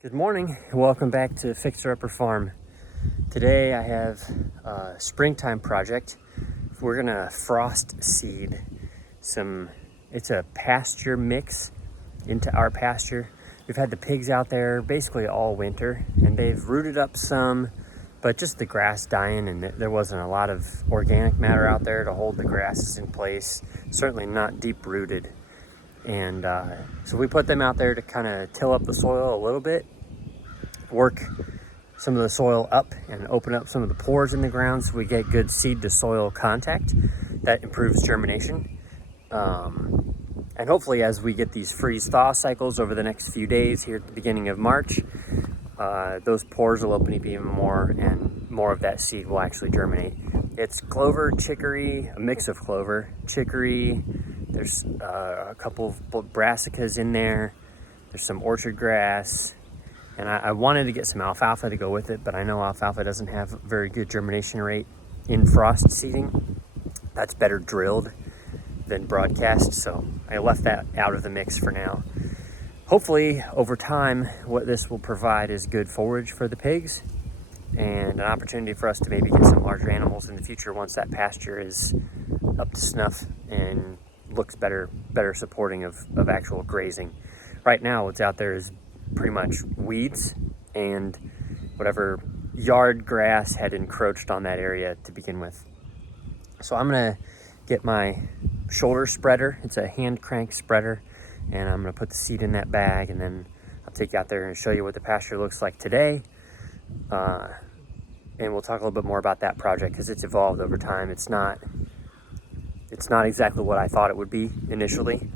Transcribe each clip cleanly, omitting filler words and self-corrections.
Good morning, welcome back to Fixer Upper Farm. Today I have a springtime project. We're gonna frost seed it's a pasture mix into our pasture. We've had the pigs out there basically all winter and they've rooted up some, but just the grass dying, and there wasn't a lot of organic matter out there to hold the grasses in place, certainly not deep rooted. And so we put them out there to kind of till up the soil a little bit, work some of the soil up and open up some of the pores in the ground so we get good seed to soil contact. That improves germination. And hopefully as we get these freeze-thaw cycles over the next few days here at the beginning of March, those pores will open up even more and more of that seed will actually germinate. It's clover, chicory, a mix of clover, chicory. There's a couple of brassicas in there. There's some orchard grass. And I wanted to get some alfalfa to go with it, but I know alfalfa doesn't have a very good germination rate in frost seeding. That's better drilled than broadcast, so I left that out of the mix for now. Hopefully, over time, what this will provide is good forage for the pigs and an opportunity for us to maybe get some larger animals in the future once that pasture is up to snuff and looks better supporting of actual grazing. Right now, what's out there is pretty much weeds and whatever yard grass had encroached on that area to begin with. So I'm gonna get my shoulder spreader. It's a hand crank spreader, and I'm gonna put the seed in that bag, and then I'll take you out there and show you what the pasture looks like today. And we'll talk a little bit more about that project because it's evolved over time. It's not exactly what I thought it would be initially.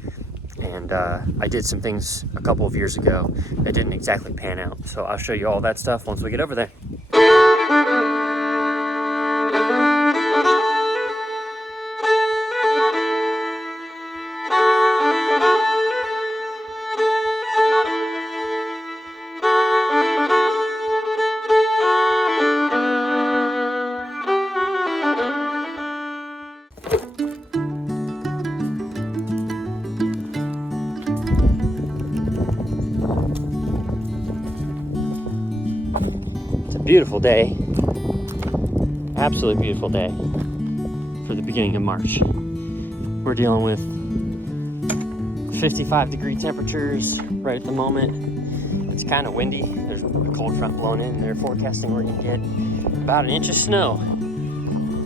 And I did some things a couple of years ago that didn't exactly pan out. So I'll show you all that stuff once we get over there. Beautiful day, absolutely beautiful day for the beginning of March. We're dealing with 55-degree temperatures right at the moment. It's kind of windy. There's a cold front blowing in. They're forecasting we're gonna get about an inch of snow.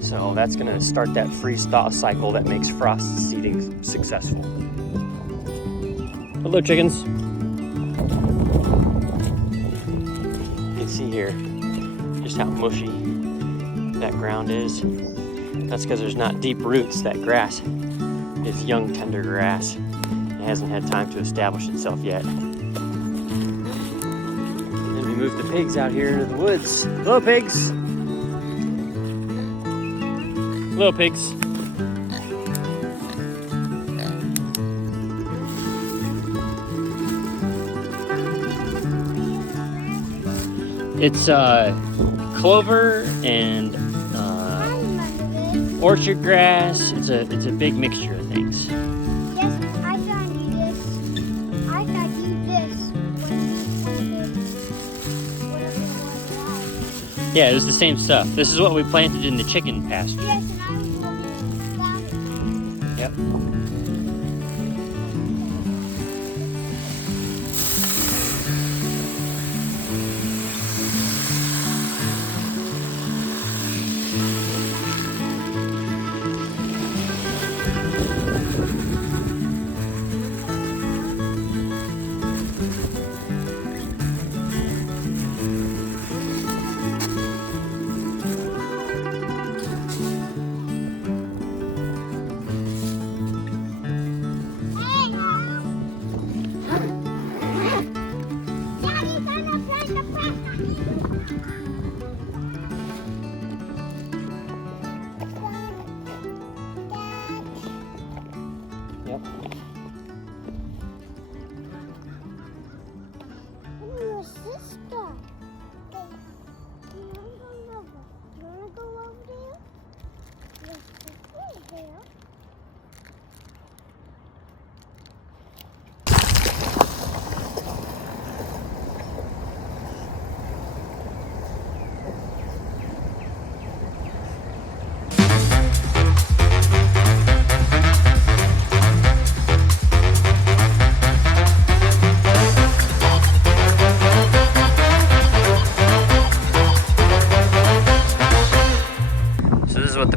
So that's gonna start that freeze-thaw cycle that makes frost seeding successful. Hello, chickens. You can see here just how mushy that ground is. That's because there's not deep roots. That grass is young, tender grass. It hasn't had time to establish itself yet. And then we move the pigs out here into the woods. Hello, pigs. Hello, pigs. It's clover and orchard grass. It's a big mixture of things. Yes, I found you this. I found you this whatever it was. Yeah, it was the same stuff. This is what we planted in the chicken pasture. Yes, and I was the one who found it. Yep.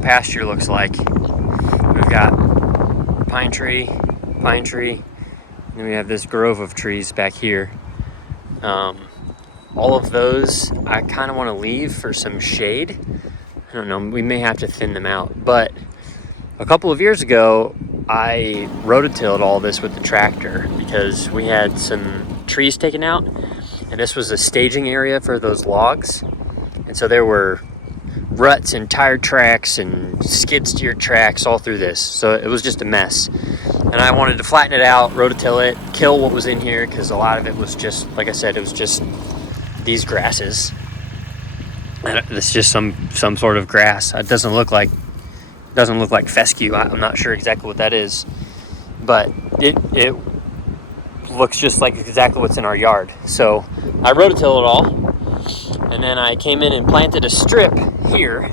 pasture looks like. We've got pine tree, and then we have this grove of trees back here. All of those I kind of want to leave for some shade. I don't know, we may have to thin them out, but a couple of years ago I rototilled all this with the tractor because we had some trees taken out, and this was a staging area for those logs, and so there were ruts and tire tracks and skid steer tracks all through this, so it was just a mess. And I wanted to flatten it out, rototill it, kill what was in here, because a lot of it was just, like I said, it was just these grasses, and it's just some sort of grass. It doesn't look like fescue. I'm not sure exactly what that is, but it looks just like exactly what's in our yard. So I rototill it all, and then I came in and planted a strip here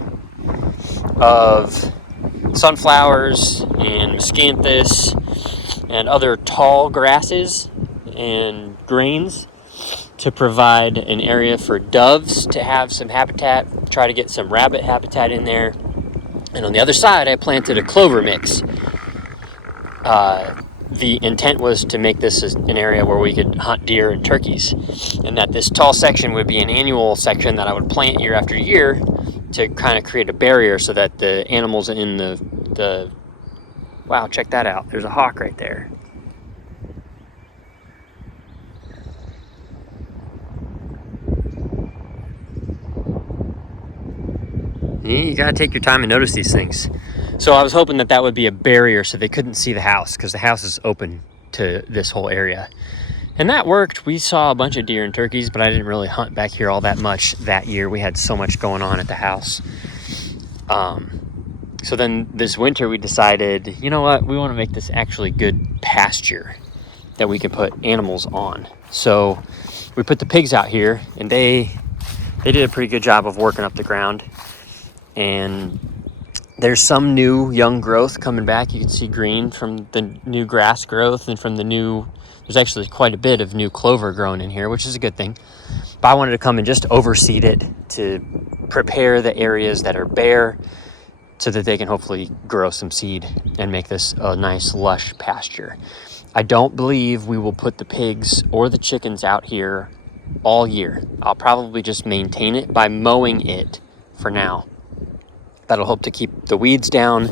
of sunflowers and miscanthus and other tall grasses and grains to provide an area for doves to have some habitat, try to get some rabbit habitat in there. And on the other side, I planted a clover mix. The intent was to make this an area where we could hunt deer and turkeys, and that this tall section would be an annual section that I would plant year after year to kind of create a barrier so that the animals in the wow, check that out. There's a hawk right there. You gotta take your time and notice these things. So I was hoping that would be a barrier so they couldn't see the house, because the house is open to this whole area. And that worked. We saw a bunch of deer and turkeys, but I didn't really hunt back here all that much that year. We had so much going on at the house. So then this winter we decided, you know what, we want to make this actually good pasture that we can put animals on. So we put the pigs out here, and they did a pretty good job of working up the ground. And there's some new young growth coming back. You can see green from the new grass growth, and from there's actually quite a bit of new clover growing in here, which is a good thing. But I wanted to come and just overseed it to prepare the areas that are bare so that they can hopefully grow some seed and make this a nice lush pasture. I don't believe we will put the pigs or the chickens out here all year. I'll probably just maintain it by mowing it for now. That'll help to keep the weeds down.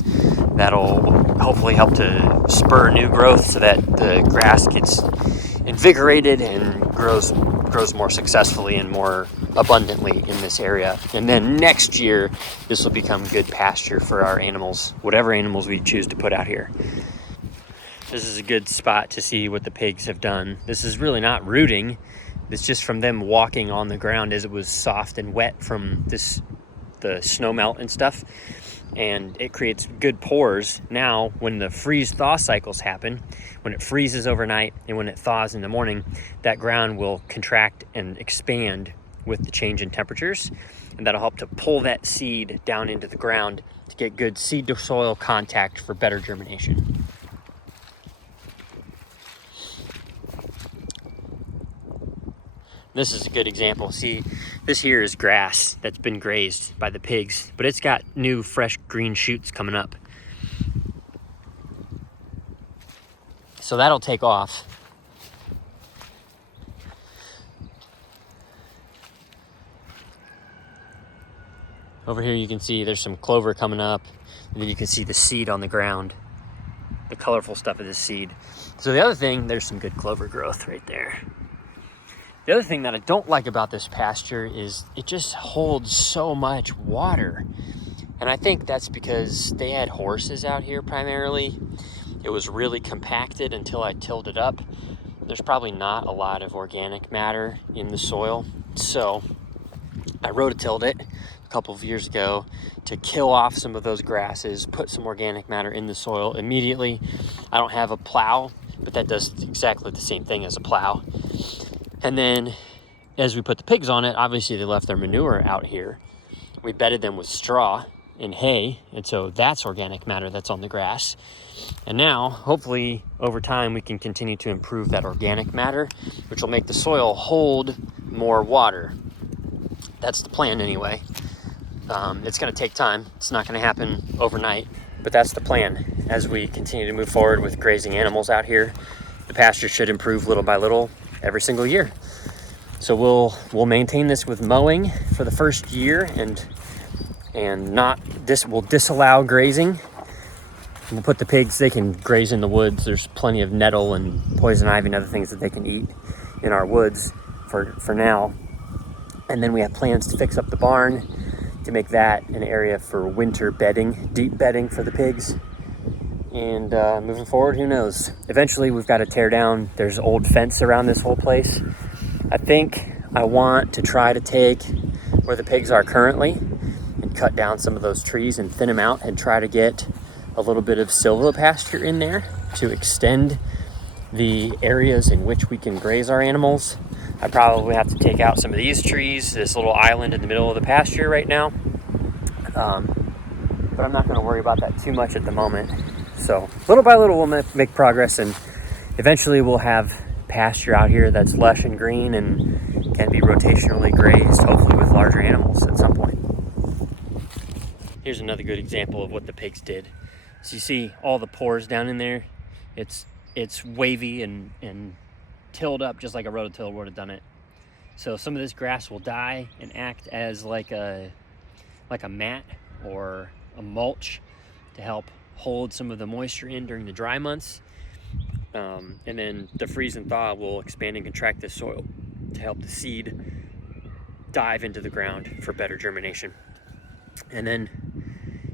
That'll hopefully help to spur new growth so that the grass gets invigorated and grows more successfully and more abundantly in this area. And then next year, this will become good pasture for our animals, whatever animals we choose to put out here. This is a good spot to see what the pigs have done. This is really not rooting. It's just from them walking on the ground as it was soft and wet from the snow melt and stuff, and it creates good pores. Now when the freeze-thaw cycles happen, when it freezes overnight and when it thaws in the morning, that ground will contract and expand with the change in temperatures, and that'll help to pull that seed down into the ground to get good seed to soil contact for better germination. This is a good example. See, this here is grass that's been grazed by the pigs, but it's got new fresh green shoots coming up. So that'll take off. Over here you can see there's some clover coming up, and then you can see the seed on the ground, the colorful stuff of the seed. So the other thing, there's some good clover growth right there. The other thing that I don't like about this pasture is it just holds so much water. And I think that's because they had horses out here primarily. It was really compacted until I tilled it up. There's probably not a lot of organic matter in the soil. So I rototilled it a couple of years ago to kill off some of those grasses, put some organic matter in the soil immediately. I don't have a plow, but that does exactly the same thing as a plow. And then as we put the pigs on it, obviously they left their manure out here. We bedded them with straw and hay, and so that's organic matter that's on the grass. And now, hopefully, over time, we can continue to improve that organic matter, which will make the soil hold more water. That's the plan anyway. It's going to take time. It's not going to happen overnight, but that's the plan. As we continue to move forward with grazing animals out here, the pasture should improve little by little every single year. So we'll maintain this with mowing for the first year, and we'll disallow grazing. We'll put the pigs, they can graze in the woods. There's plenty of nettle and poison ivy and other things that they can eat in our woods for now. And then we have plans to fix up the barn to make that an area for winter bedding, deep bedding for the pigs. And moving forward, who knows? Eventually we've got to tear down, there's old fence around this whole place. I think I want to try to take where the pigs are currently and cut down some of those trees and thin them out and try to get a little bit of silvopasture in there to extend the areas in which we can graze our animals. I probably have to take out some of these trees, this little island in the middle of the pasture right now. But I'm not going to worry about that too much at the moment. So little by little we'll make progress, and eventually we'll have pasture out here that's lush and green and can be rotationally grazed, hopefully with larger animals at some point. Here's another good example of what the pigs did. So you see all the pores down in there. It's wavy and tilled up just like a rototiller would have done it. So some of this grass will die and act as like a mat or a mulch to help hold some of the moisture in during the dry months. And then the freeze and thaw will expand and contract the soil to help the seed dive into the ground for better germination. And then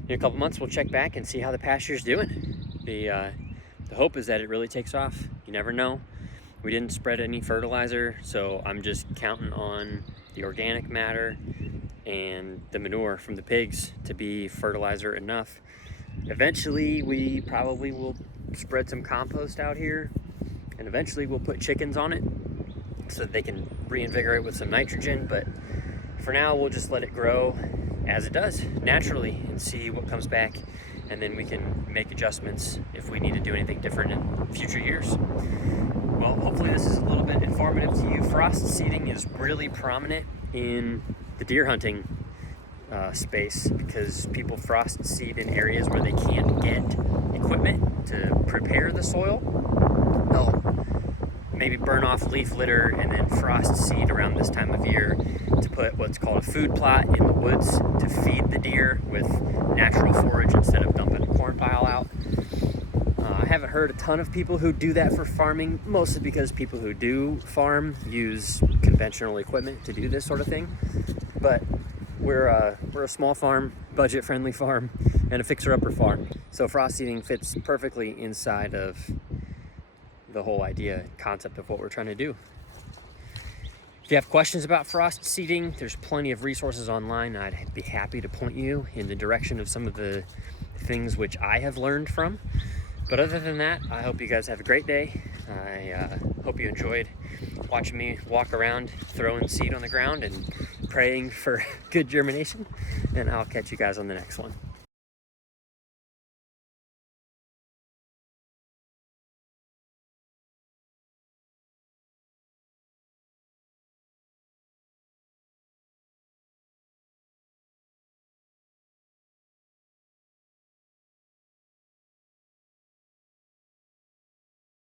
in a couple months we'll check back and see how the pasture's doing. The hope is that it really takes off. You never know. We didn't spread any fertilizer, so I'm just counting on the organic matter and the manure from the pigs to be fertilizer enough. Eventually we probably will spread some compost out here, and eventually we'll put chickens on it so that they can reinvigorate with some nitrogen. But for now we'll just let it grow as it does naturally and see what comes back, and then we can make adjustments if we need to do anything different in future years. Well, hopefully this is a little bit informative to you. Frost seeding is really prominent in the deer hunting space because people frost seed in areas where they can't get equipment to prepare the soil. They'll maybe burn off leaf litter and then frost seed around this time of year to put what's called a food plot in the woods to feed the deer with natural forage instead of dumping a corn pile out. I haven't heard a ton of people who do that for farming, mostly because people who do farm use conventional equipment to do this sort of thing. But we're a small farm, budget-friendly farm, and a fixer-upper farm. So frost seeding fits perfectly inside of the whole concept of what we're trying to do. If you have questions about frost seeding, there's plenty of resources online. I'd be happy to point you in the direction of some of the things which I have learned from. But other than that, I hope you guys have a great day. I hope you enjoyed watching me walk around throwing seed on the ground and praying for good germination. And I'll catch you guys on the next one.